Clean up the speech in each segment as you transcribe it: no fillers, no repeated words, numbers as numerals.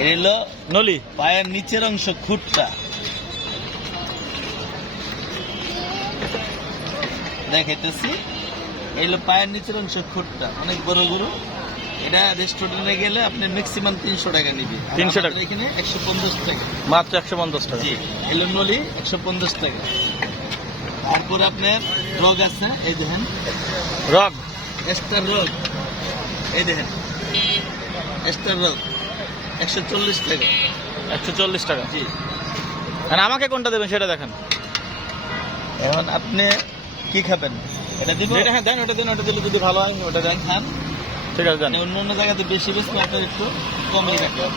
এর হলো নলি। পায়ের নিচের অংশ খুঁটটা দেখাইতেছি। এই হলো পায়ের নিচের অংশ খুঁটটা, অনেক বড় গরু। এটা রেস্টুরেন্টে গেলে আপনি ম্যাক্সিমাম 300 টাকা নিবে। 300 টাকা এখানে 150 টাকা, মাত্র 150 টাকা। জি, এলো নলি 150 টাকা। তারপর আপনার রগ আছে, এই দেখেন রগ, এক্সট্রা রগ, এই দেখেন এক্সট্রা রগ 140 টাকা। 140 টাকা। জি। আর আমাকে কোনটা দেবেন সেটা দেখেন। এখন আপনি কি খাবেন? এটা দিব? এটা হ্যাঁ দেন, ওটা দেন। ওটা দিলে যদি ভালো হয় ওটা দেন। খান। ঠিক আছে দেন। অন্য অন্য জায়গাতে বেশি বেশি আপনার একটু কমই রাখবেন,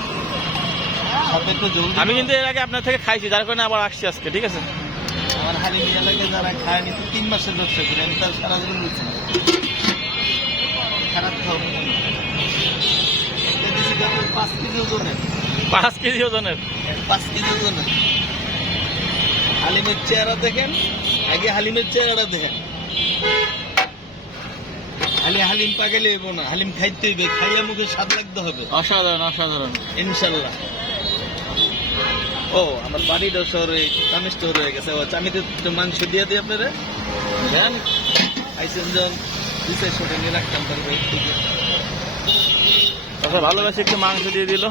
সাথে একটু জলদি। আমি কিন্তু এর আগে আপনার থেকে খাইছি, যার কারণে আবার আসছি আজকে। ঠিক আছে। আমার হালিম এলাকায় যারা খায়নি, তো 3 মাসের ব্যবসা করি আমি, তার সারা জীবন বলছি না খারাপ খাও। 5 কেজি ওজনের, 5 কেজি ওজনের। 5 কেজি ওজনের হালিমের চেহারা দেখেন। আগে হালিমের চেহারাটা দেখেন। হালিম পাকাইলে হইব না, হালিম খাইতে হইবে, খাইয়া মুখে স্বাদ লাগতে হবে। অসাধারণ অসাধারণ ইনশাল্লাহ। ও আমার বাড়িটা শহরে, তামিজ শহর হয়ে গেছে। আমি তো একটু মাংস দিয়ে দিই আপনারা, দেন আইসেন জন 200 টাকা নিয়ে রাখতাম পারবে। আচ্ছা, ভালোবাসে একটু মাংস দিয়ে দিল।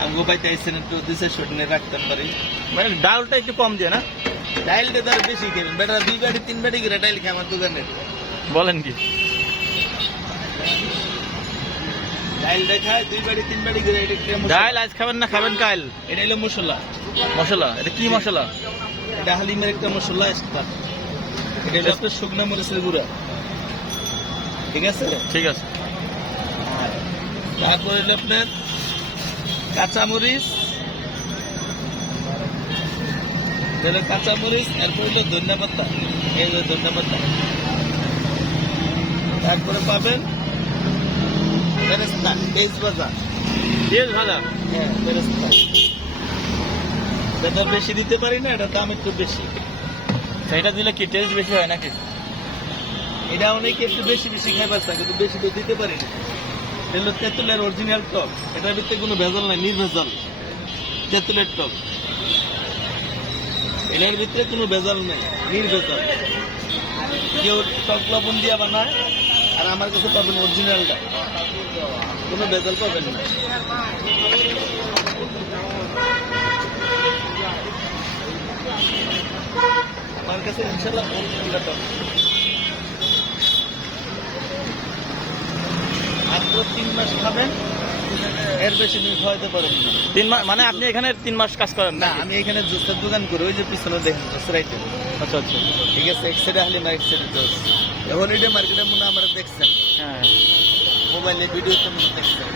আমি গোপাইতে আইসেন একটু 200 টাকা নিয়ে রাখতাম পারি। মানে ডালটা একটু কম দিয়ে না? ডাইলটা তার বেশি খাবেন, বেটা 2 বাটি 3 বাটি করে ডাইল খায় আমার দোকানে। বলেন কি? ডাইল দেখায় 2 বাটি 3 বাটি করে। এটা কি মশলা? ডাল আজ খাবেন না খাবেন কাল? এটা হলো মশলা। মশলা? এটা কি মশলা? এটা হালিমের একটা মশলা এক্সট্রা। এটা হলো আপনার শুকনো মরিচের গুঁড়া। ঠিক আছে? ঠিক আছে। তারপর হলো আপনার কাঁচামরিচ, কাঁচামরিচ, এরপর হলো ধনিয়া পাতা। এই যে ধনিয়া পাতা। তারপরে পাবেন বেরেস্তা, পেঁয়াজ ভাজা। পেঁয়াজ ভাজা? হ্যাঁ, বেরেস্তা। এটা বেশি দিতে পারি না, এটা দাম একটু বেশি। সেইটা দিলে কি টেস্ট বেশি হয় নাকি? এটা অনেকে একটু বেশি বেশি খাইবার চায়, কিন্তু বেশি তো দিতে পারি না। এটা হলো তেঁতুলের অরিজিনাল টক। এটার ভিতরে কোনো ভেজাল নাই, নির্ভেজাল তেঁতুলের টক। এটার ভিতরে কোনো ভেজাল নাই, নির্ভেজাল। কেউ টক লবণ দিয়া বানায়, আর আমার কাছে পাবেন অরিজিনালটা, কোনো ভেজাল পাবেন না। আমার কাছে ইনশাল্লাহ অরিজিনালটা পাবেন। মাত্র 3 মাস খাবেন, এর বেশি দিন খাওয়াইতে পারেন না। 3 মাস মানে আপনি এখানে 3 মাস কাজ করেন না, না? আমি এখানে জুসের দোকান করি, ওই যে পিছনে দেখেন জুসরাইটে। আচ্ছা আচ্ছা। ঠিক আছে, এক সাইডে হালিম, এক সাইডে জুস। হলিডে মার্কেটে মনে হয় আমরা দেখছেন, হ্যাঁ মোবাইলে ভিডিওতে মনে দেখছেন,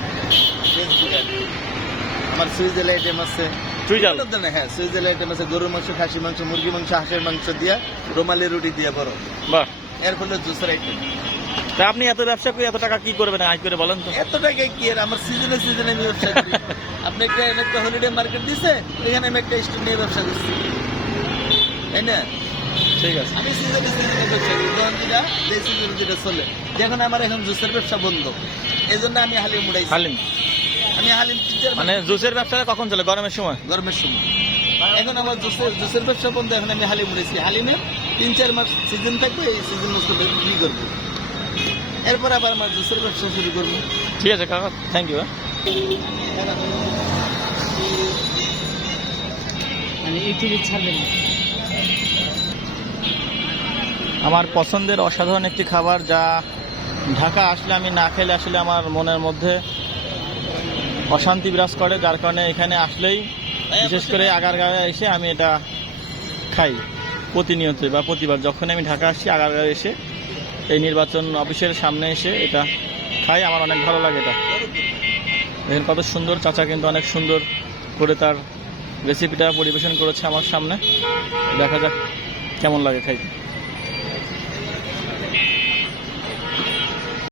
ফেসবুকে। আমার সুইজেল আইটেম আছে। চুইজাল? হ্যাঁ, সুইজেল আইটেম আছে। গরুর মাংস, খাসি মাংস, মুরগি মাংস, হাঁসের মাংস দিয়া, রুমালি রুটি দিয়া বড়। বাহ। এর ফলে জুসের আইটেম। তা আপনি এত ব্যবসা করে এত টাকা কি করবেন আয় করে বলেন তো? এত টাকা কি আর, আমার সিজনে সিজনে আমি ব্যবসা করি। আপনি একটা হলিডে মার্কেট দিছে, এখানে আমি একটা স্টোর নিয়ে ব্যবসা করছি, তাই না? ঠিক আছে। আমি সিজনে সিজনে ব্যবসা করি, যখন যেটা যে সিজনে যেটা চলে। যখন আমার এখন জুসের ব্যবসা বন্ধ, এই জন্য আমি হালিম উড়াইছি। হালিম আমি হালিম মানে জুসের ব্যবসাটা কখন চলে? গরমের সময়? গরমের সময়। এখন আমার জুসের ব্যবসা বন্ধ, এখন আমি হালিম উড়াইছি। হালিমের 3-4 মাস সিজন থাকবে, এই সিজন মতো বিক্রি করবো। এরপর আবার আমার জুসের ব্যবসা শুরু করবো। ঠিক আছে কাকা, থ্যাংক ইউ। আমার পছন্দের অসাধারণ একটি খাবার, যা ঢাকা আসলে আমি না খেলে আসলে আমার মনের মধ্যে অশান্তি বিরাজ করে, যার কারণে এখানে আসলেই বিশেষ করে আগারগাঁওয়ে এসে আমি এটা খাই প্রতিনিয়ত বা প্রতিবার। যখন আমি ঢাকা আসছি আগারগাঁও এসে এই নির্বাচন অফিসের সামনে এসে এটা খাই, আমার অনেক ভালো লাগে। এটা দেখেন কত সুন্দর, চাচা কিন্তু অনেক সুন্দর করে তার রেসিপিটা পরিবেশন করেছে আমার সামনে। দেখা যাক কেমন লাগে খাইতে।